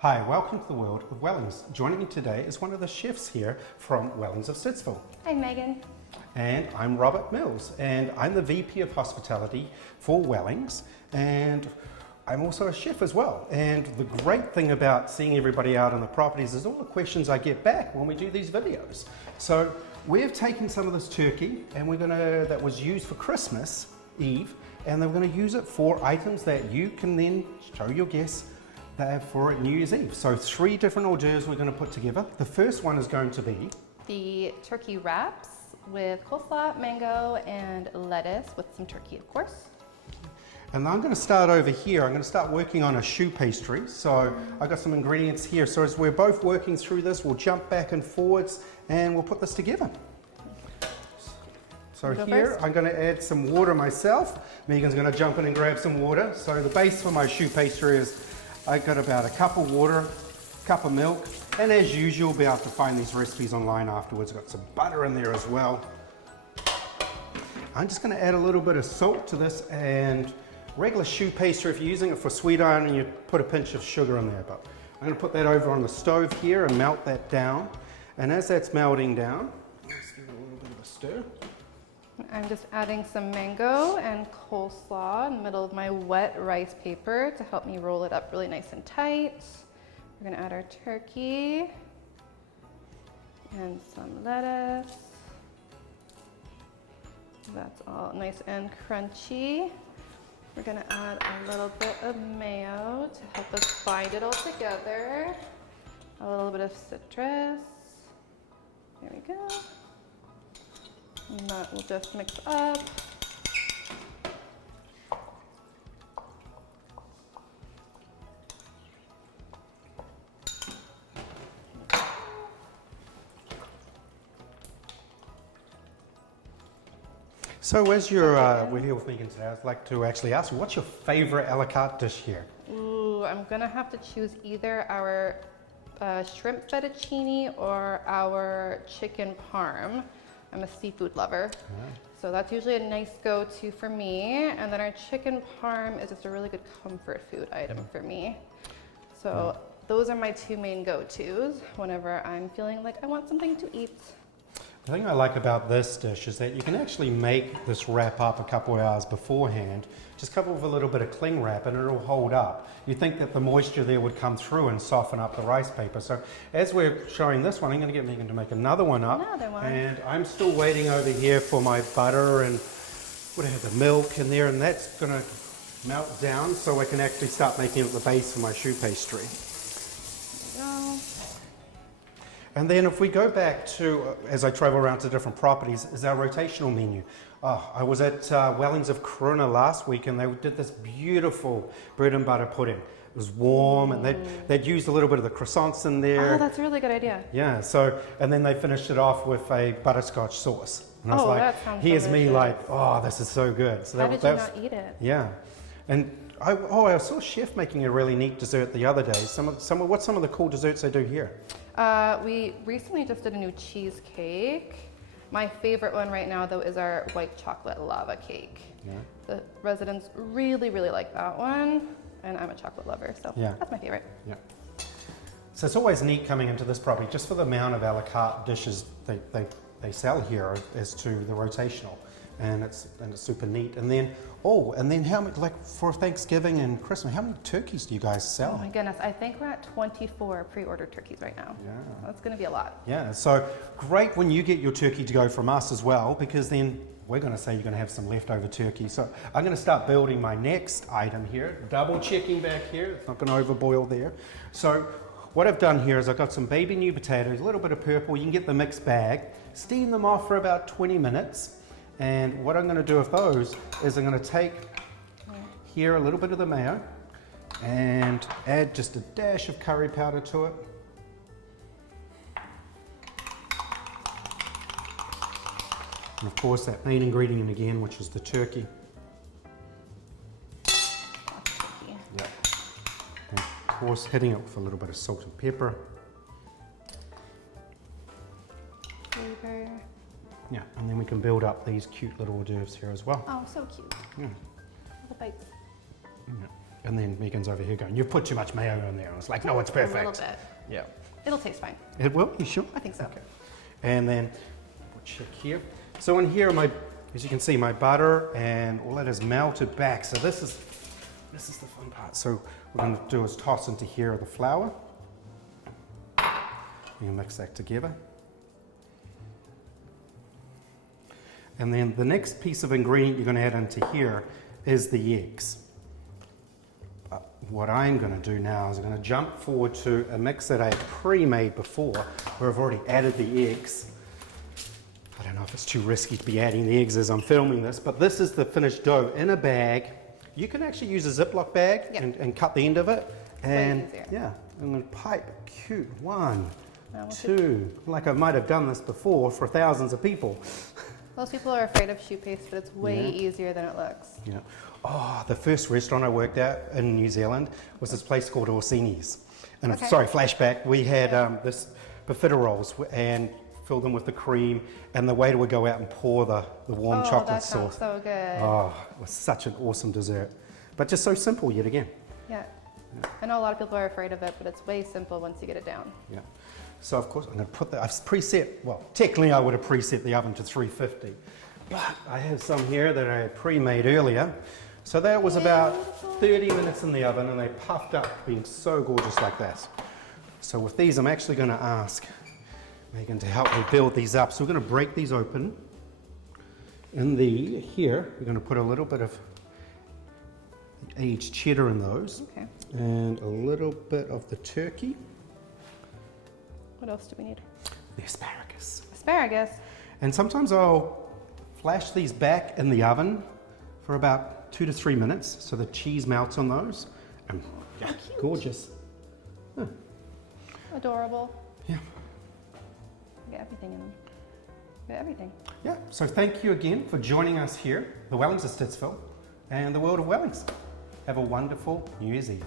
Hi, welcome to the World of Wellings. Joining me today is one of the chefs here from Wellings of Stittsville. Hi, Meaghan. And I'm Robert Mills, and I'm the VP of Hospitality for Wellings, and I'm also a chef as well. And the great thing about seeing everybody out on the properties is all the questions I get back when we do these videos. So we've taken some of this turkey, and that was used for Christmas Eve, and then we're gonna use it for items that you can then show your guests for New Year's Eve. So 3 different hors d'oeuvres we're going to put together. The first one is going to be the turkey wraps with coleslaw, mango, and lettuce with some turkey, of course. And I'm going to start over here. I'm going to start working on a choux pastry. So I've got some ingredients here. So as we're both working through this, we'll jump back and forwards and we'll put this together. So here first. I'm going to add some water myself. Meaghan's going to jump in and grab some water. So the base for my choux pastry is I've got about a cup of water, a cup of milk, and as usual, be able to find these recipes online afterwards. I've got some butter in there as well. I'm just going to add a little bit of salt to this, and regular choux pastry, if you're using it for sweet iron, you put a pinch of sugar in there. But I'm going to put that over on the stove here and melt that down. And as that's melting down, let's give it a little bit of a stir. I'm just adding some mango and coleslaw in the middle of my wet rice paper to help me roll it up really nice and tight. We're gonna add our turkey and some lettuce. That's all nice and crunchy. We're gonna add a little bit of mayo to help us bind it all together. A little bit of citrus. There we go. And that will just mix up. So as we're here with Meaghan today, I'd like to actually ask you, what's your favorite a la carte dish here? Ooh, I'm gonna have to choose either our shrimp fettuccine or our chicken parm. I'm a seafood lover, so that's usually a nice go-to for me. And then our chicken parm is just a really good comfort food item for me. So those are my 2 main go-tos whenever I'm feeling like I want something to eat. The thing I like about this dish is that you can actually make this wrap up a couple of hours beforehand, just cover with a little bit of cling wrap and it'll hold up. You'd think that the moisture there would come through and soften up the rice paper. So as we're showing this one, I'm going to get Meaghan to make another one up. Another one. And I'm still waiting over here for my butter and what I have the milk in there, and that's going to melt down so I can actually start making it the base for my choux pastry. There we go. And then if we go back to, as I travel around to different properties, is our rotational menu. I was at Wellings of Stittsville last week and they did this beautiful bread and butter pudding. It was warm and they'd used a little bit of the croissants in there. Oh, that's a really good idea. Yeah, so, and then they finished it off with a butterscotch sauce. And I was like, that sounds here's me delicious. like, oh, this is so good. So How did you not eat it? Yeah. And I saw a chef making a really neat dessert the other day. What's some of the cool desserts they do here? We recently just did a new cheesecake. My favorite one right now, though, is our white chocolate lava cake. Yeah. The residents really, really like that one, and I'm a chocolate lover, so that's my favorite. Yeah. So it's always neat coming into this property, just for the amount of a la carte dishes they sell here as to the rotational, and it's super neat. And then how many, like for Thanksgiving and Christmas, how many turkeys do you guys sell? Oh my goodness, I think we're at 24 pre-ordered turkeys right now. Yeah. That's gonna be a lot. Yeah, so great when you get your turkey to go from us as well, because then we're gonna say you're gonna have some leftover turkey. So I'm gonna start building my next item here, double checking back here, it's not gonna overboil there. So what I've done here is I've got some baby new potatoes, a little bit of purple, you can get the mixed bag, steam them off for about 20 minutes. And what I'm going to do with those is I'm going to take here a little bit of the mayo and add just a dash of curry powder to it. And of course that main ingredient again, which is the turkey. Yep. And of course hitting it with a little bit of salt and pepper. Flavor. Yeah, and then we can build up these cute little hors d'oeuvres here as well. Oh, so cute. Yeah. Little bites. Yeah. And then Meaghan's over here going, you've put too much mayo in there. I was like, no, it's perfect. A little bit. Yeah. It'll taste fine. It will? You sure? I think so. Okay. And then we'll check here. So in here, as you can see, my butter and all that is melted back. So this is the fun part. So what we're going to do is toss into here the flour. You mix that together. And then the next piece of ingredient you're going to add into here is the eggs. What I'm going to do now is I'm going to jump forward to a mix that I had pre-made before, where I've already added the eggs. I don't know if it's too risky to be adding the eggs as I'm filming this, but this is the finished dough in a bag. You can actually use a Ziploc bag and cut the end of it. And way easier. yeah, I'm going to pipe cute 1, we'll 2, like I might have done this before for thousands of people. Most people are afraid of choux paste, but it's way easier than it looks. Yeah. Oh, the first restaurant I worked at in New Zealand was this place called Orsini's. And sorry, flashback. We had this profiteroles and filled them with the cream, and the waiter would go out and pour the warm chocolate that sauce. sounds so good. Oh, it was such an awesome dessert. But just so simple yet again. Yeah. I know a lot of people are afraid of it, but it's way simple once you get it down. Yeah. So of course I'm going to put that, I've preset, well, technically I would have preset the oven to 350, but I have some here that I had pre-made earlier. So that was about 30 minutes in the oven, and they puffed up being so gorgeous like that. So with these, I'm actually going to ask Meaghan to help me build these up. So we're going to break these open. Here, we're going to put a little bit of aged cheddar in those. Okay. And a little bit of the turkey. What else do we need? The asparagus. Asparagus. And sometimes I'll flash these back in the oven for about 2 to 3 minutes so the cheese melts on those. And yeah, gorgeous. Huh. Adorable. Yeah. Get everything in them. Get everything. Yeah, so thank you again for joining us here, the Wellings of Stittsville and the World of Wellings. Have a wonderful New Year's Eve.